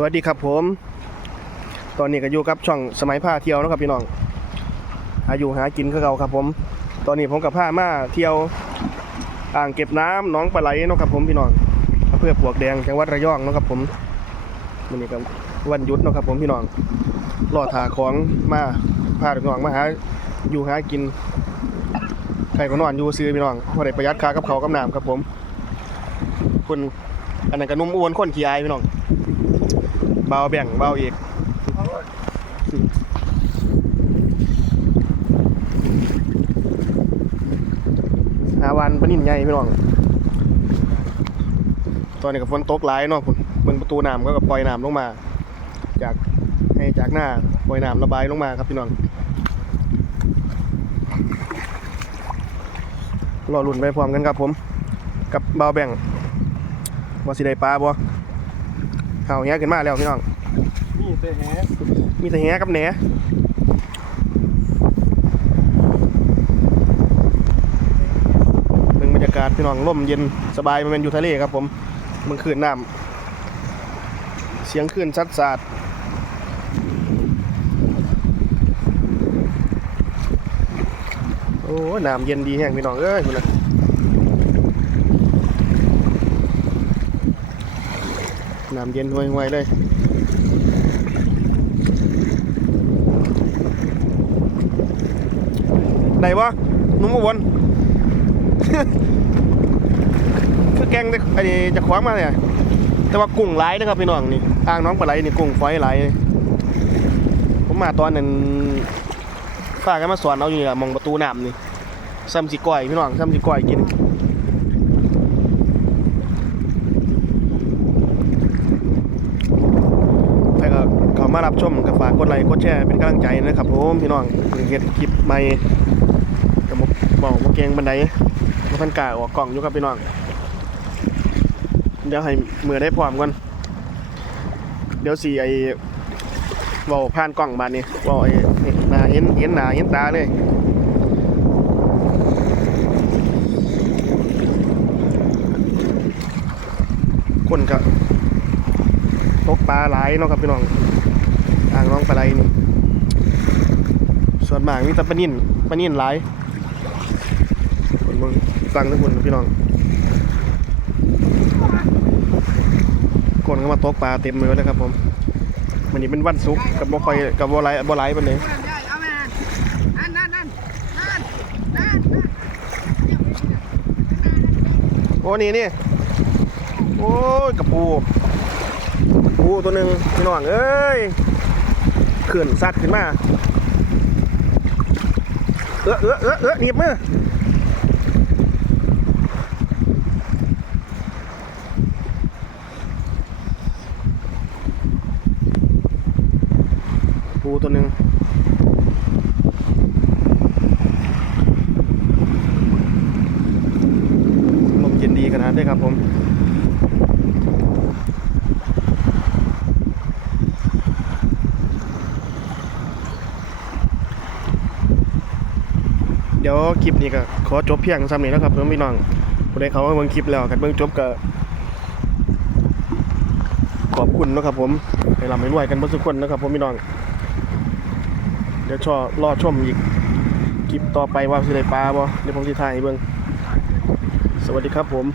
สวัสดีครับผม ตอนนี้ก็อยู่กับช่องสมัยผ้าเที่ยวนะครับพี่น้องหาอยู่หากินคือเราครับผม ตอนนี้ผมกับผ้ามาเที่ยวอ่างเก็บน้ำหน้องปลาไหลนะครับผมพี่น้องอำเภอปลวกแดงจังหวัดระยองนะครับผมวันนี้ก็วันหยุดนะครับผมพี่น้องรอถาของมาพาพี่น้องมาหาอยู่หากินใครก็นอนอยู่ซื้อพี่น้องพอได้ประหยัดค่ากับเขากับน้ำครับผมคุณอันนั้นก็นุ่มอ้วนคนขี้อายพี่น้อง เบาแบ่งเบาอีกหาวันปะนินใหญ่พี่น้อง ตอนนี้กับฝนตกหลายเนาะพุ่นเบิ่งประตูน้ำก็กับปล่อยน้ำลงมา จากให้จากหน้าปล่อยน้ำระบายลงมาครับพี่น้องรอลุ่นไปพร้อมกันครับผม กับเบาแบ่งว่าสิได้ปลาบ่ ข่าวเงี้ยขึ้นมาแล้วพี่น้องนี่แต่แหมีแต่แหกับแหนเบิ่งบรรยากาศพี่น้องร่มเย็นสบายมันเป็นอยู่ทะเลครับผมมึงคืนน้ำเสียงคลื่นซัดสาดโอ้ยน้ำเย็นดีแห้งพี่น้องเอ้ยคุณนะ น้ำเย็นห่วยๆเลยได้ปะนุ่มอุบลคือแกงได้ไอ้จะขวางมาเนี่ยแต่ว่ากุ้งไหลนะครับพี่น้องนี่อ่างน้องปลาไหลนี่กุ้งฝอยไหลผมมาตอนนั้นฝากกันมาสอนเอาอยู่นี่ละมองประตูน้ำนี่ซ้ำสิก้อยพี่น้องซ้ำสิก้อยกินใครก็เข้า มารับชมก็ฝากกดไลค์กดแชร์เป็นกำลังใจนะครับผมพี่น้องเพิ่งเฮ็ดคลิปใหม่กับบอกบอกว่าเกงบันไดมาพันกาออกกล่องอยู่กับพี่น้อง เดี๋ยวให้มือได้พร้อมก่อนเดี๋ยวสีไอ้เว่าผ่านกล่องบานนี้เว่าไอ้หน้าเห็นเห็นหน้าเห็นตาเลยคนก็ตกปลาหลายเนาะครับพี่น้องางน้องปลาไหลนี่ ส่วนมากมีแต่ปลานิ่นปลานิ่นหลายคนมึงฟังทุกคนพี่น้องคนก็มาตกปลาเต็มมือเลยนะครับผมวันนี้เป็นวันศุกร์กับบ่คอยกับบ่ไลบ่ไลปานเอามานั่นนั่นนั่นนั่นนั่นโอ้นี่นี่โอ้ยกระปู ปูตัวหนึ่งพี่น้องเอ้ย ขื่อนซัดขึ้นมา เออเออเออเออหนีบมือปูตัวหนึ่งลมเย็นดีขนาดนี้ครับผม ดี๋ยวคลิปนี้ก็ขอจบเพียงซ้ำนี้แล้วครับเพื่อนพี่น้องผู้ใดเขามาเบิ่งคลิปแล้วกันเบิ่งจบก็ขอบคุณนะครับผมให้ร่ำให้รวยกันเบิ่ทุกคนนะครับผมพี่น้อง เดี๋ยวชอรอชมอีกคลิปต่อไปว่าสิได้ปลาบ่เดี๋ยวผมสิถ่ายให้เบิ่งสวัสดีครับผม